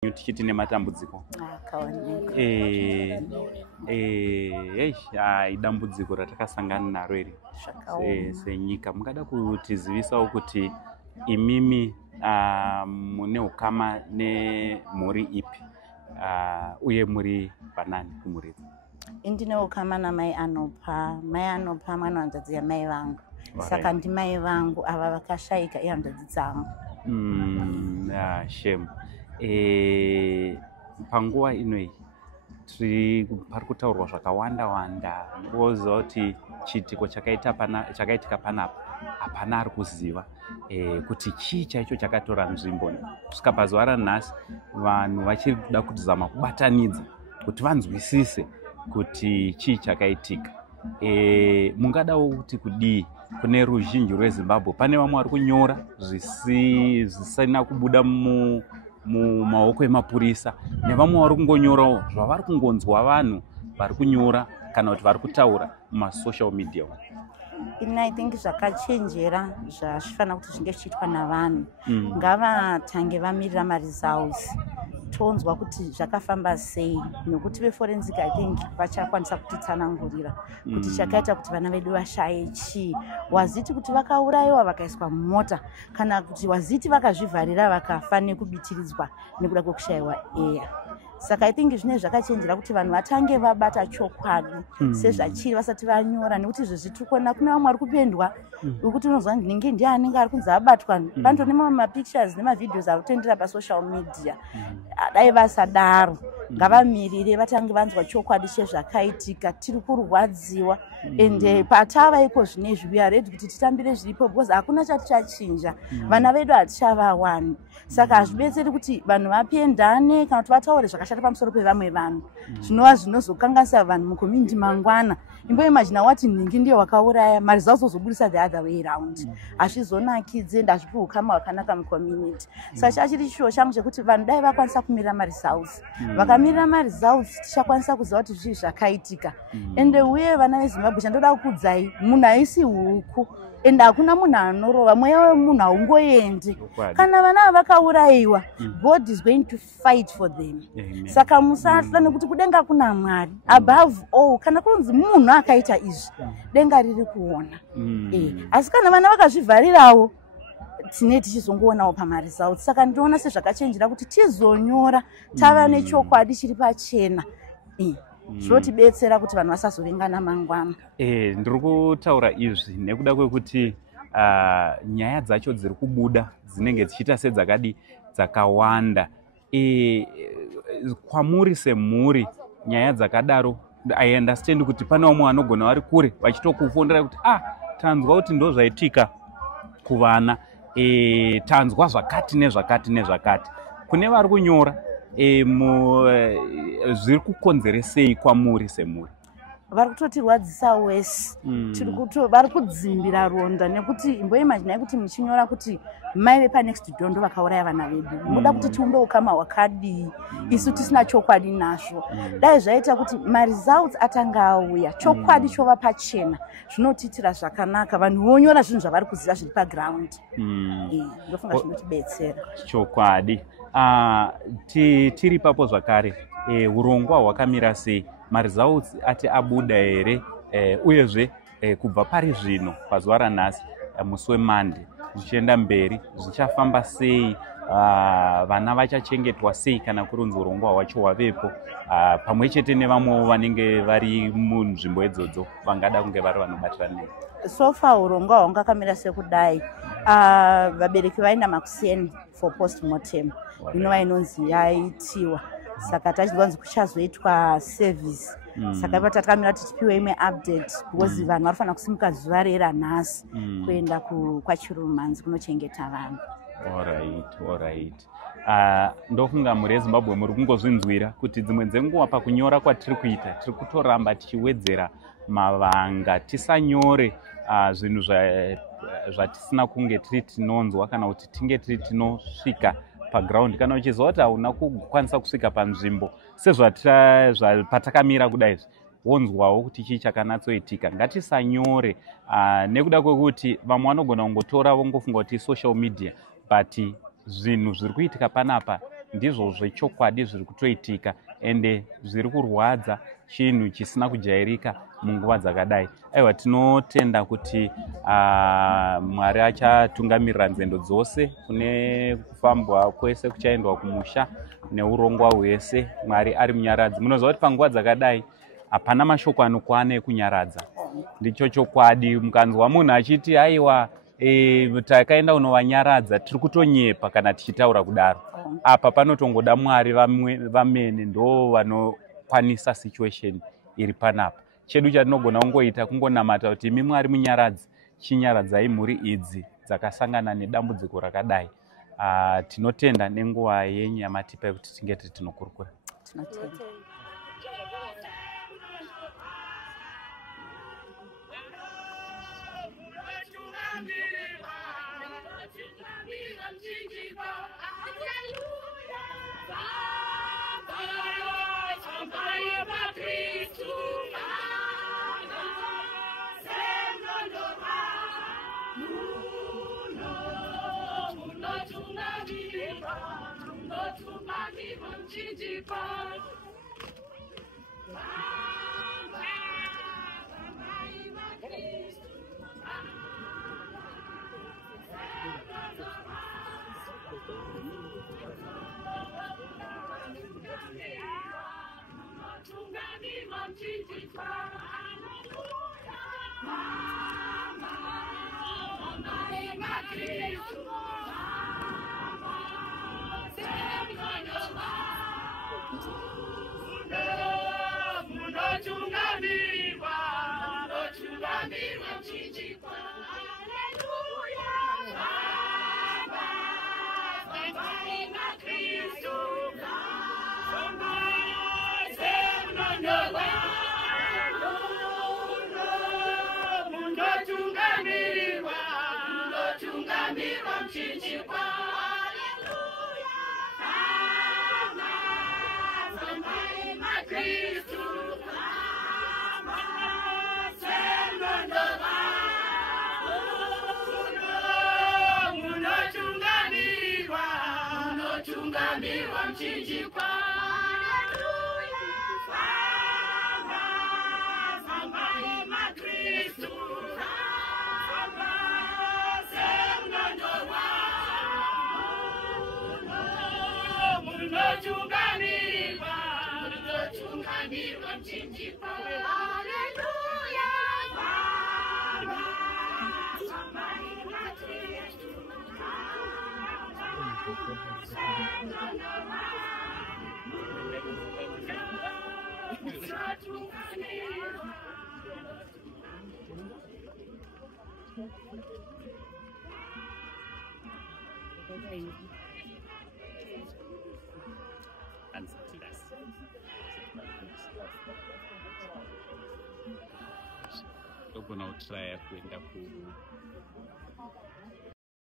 tichiti nematambudziko idambudziko ratakasangana naro iri senyika. Mungada kutizivisawo kuti imimi mune ukama nemhuri ipi uye muri panani kumhuri? Ndine ukama namai anopa. Mai anopa mwana hanzvadzi yamai vangu. Saka ndimai vangu ava vakashayika ihanzvadzi dzangu. Shame. Panguva inoi pari kutaurwa zvakawanda wanda. Ngoziva kuti chiitiko chakaitika panapa hapana ari kuziva kuti chii chaicho chakatora nzvimbo. Kusvika pazuva ranhasi vanhu vachiri kuda kutizama kubatanidza kuti vanzwisise kuti chii chakaitika. Mungadawo kuti kudii kune ruzhinji rweZimbabwe? Pane vamwe vari kunyora zvisina kubuda mumaoko emapurisa, nevamwe vari kungonyorawo zvavari kungonzwa vanhu vari kunyora kana kuti vari kutaura mumasocial media. I think zvakachenjera zvazvifanira kuti zvinge zvichiitwa navanhu. Ngavatange vamirira maresults tonzwa kuti zvakafamba sei, nekuti veforensic I think vachakwanisa kutitsanangurira kuti chakaita kuti vana vedu vashaye chii. Waziti kuti vakaurayiwa vakaiswa mumota, kana kuti waziti vakazvivharira vakafa nekubitiridzwa nekuda kwekushayiwa eya. Saka I think zvine zvakachenjera kuti vanhu vatange vabata chokwadi sezvachiri vasati vanyora, nekuti izvezvi tiri kuona kuna vamwe vari kupendwa ukuti unozwa ndinenge ndiye anenge ari kunzi abatwa. Pando nemamwe mapictures nemavideos ari kutendera pasocial media. Dai vasadaro ngavamirire vatange vanzwa chokwadi chezvakaitika. Tiri kurwadziwa ende patava iko zvinezvi we are ready kuti titambire zviripo because hakuna chatichachinja. Vana vedu hatichavawani. Saka hazvibetseri kuti vanhu vapendane kana kuti vataure zvakashata pamusoro pevamwe vanhu. Zvinova zvinozokanganisa vanhu mucommunity mangwana. Imagine wati ndingi ndiye wakauraya, maresults ozobudisa the other way around. Hazvizonakidze ende hazvipi ukama hwakanaka mucommunity. Saka chachiri chishuwo changu chekuti vanhu dai vakwanisa kumirira maresults. Vakamirira maresults tichakwanisa kuziva kuti zvii zvakaitika. Ende uye vana veZimbabwe chandoda kukudzai, munhu haisi huku. Ende hakuna munhu anorova, mweya wemunhu haungoendi. Kana vana vakaurayiwa, God is going to fight for them. Saka musatya nekuti kudenga kuna Mwari. Above all, kana kunzi munhu akaita izvi, denga riri kuona. Asi kana vana vakazvivharirawo, tine tichizongoonawo pamaresults. Saka ndinoona sezvakachenjera kuti tizonyora tava nechokwadi chiri pachena. Zvinotibetsera kuti vanhu vasazovengana mangwana. Ndiri kutaura izvi nekuda kwekuti nyaya dzacho dziri kubuda dzinenge dzichiita sedzakadi dzakawanda. Kwamuri semhuri nyaya dzakadaro, I understand kuti pane vamwe vanogona vari kure vachitokufondera kuti tanzwa kuti ndo zvaitika kuvana, tanzwa zvakati nezvakati nezvakati. Kune vari kunyora zviri kukonzeresei kwamuri semhuri? Vari kutotirwadzisa wese. Vari kudzimbira ronda nekuti imagine kuti muchinyora kuti mai vepanext door ndo vakauraya vana vedu. Muda kuti tiumbe ukama hwakadii isu tisina chokwadi nazvo. Dai zvaita kuti maresults atanga auya, chokwadi chova pachena, zvinotiitira zvakanaka. Vanhu vonyora zvinhu zvavari kuziva zviri paground. Ndofunga zvinotibetsera chokwadi. Tiri papo zvakare, urongwa hwakamira sei? Maresults ati abuda here? Uyezve kubva pari zvino pazuva ranhasi musi weMonday zvichienda mberi zvichafamba sei? Vana vachachengetwa sei kana kurunzi urongwa hwacho hwavepo? Pamwe chete nevamwewo vanenge vari munzvimbo idzodzo vangada kunge vari vanobatirana. So far urongwa hwanga kamira sekudai. Vabereki vaenda makuseni for postmortem. Inova inonzi yaitiwa. Saka tachidwanzi kuchazoitwa service. Saka ipa takamira tichipiwa imwe update because vanhu varifana kusimuka zuva ranhasi kuenda kwaChirumanzi kunochengeta vanhu. Alright. Ndofunga muri yeZimbabwe muri kungozvinzwira kuti dzimwe dzenguva pakunyora kwatiri kuita tiri kutoramba tichiwedzera mavanga. Tisanyore zvinhu zvatisina kunge tiri tinonzwa kana kuti tinge tiri tinosvika paground. Kana uchiziva kuti hauna kukwanisa kusvika panzvimbo sezvapatakamira kudai, wonzwawo kuti chii chakanatsoitika. Ngatisanyore nekuda kwekuti vamwe vanogona kungotora vongofunga kuti social media, but zvinhu zviri kuitika panapa ndizvo zvechokwadi zviri kutoitika ende zviri kurwadza chinhu chisina kujairika munguva dzakadai. Aiwa, tinotenda kuti Mwari achatungamirira nzendo dzose kune kufambwa kwese kuchaendwa kumusha neurongwa hwese. Mwari ari munyaradzi. Munoziva kuti panguva dzakadai hapana mashoko anokwana ekunyaradza. Ndicho chokwadi. Mukanzwa munhu achiti aiwa takaenda kunovanyaradza, tiri kutonyepa kana tichitaura kudaro. Apa panotongoda Mwari vamene ndo vanokwanisa situation iri panapa. Chedu chatinogona kungoita kungonamata kuti imi Mwari munyaradzi, chinyaradzai mhuri idzi dzakasangana nedambudziko rakadai. Tinotenda nenguva yenyu yamatipa kuti tinge tinokurukura. Tinotenda. Togona kutraya kuenda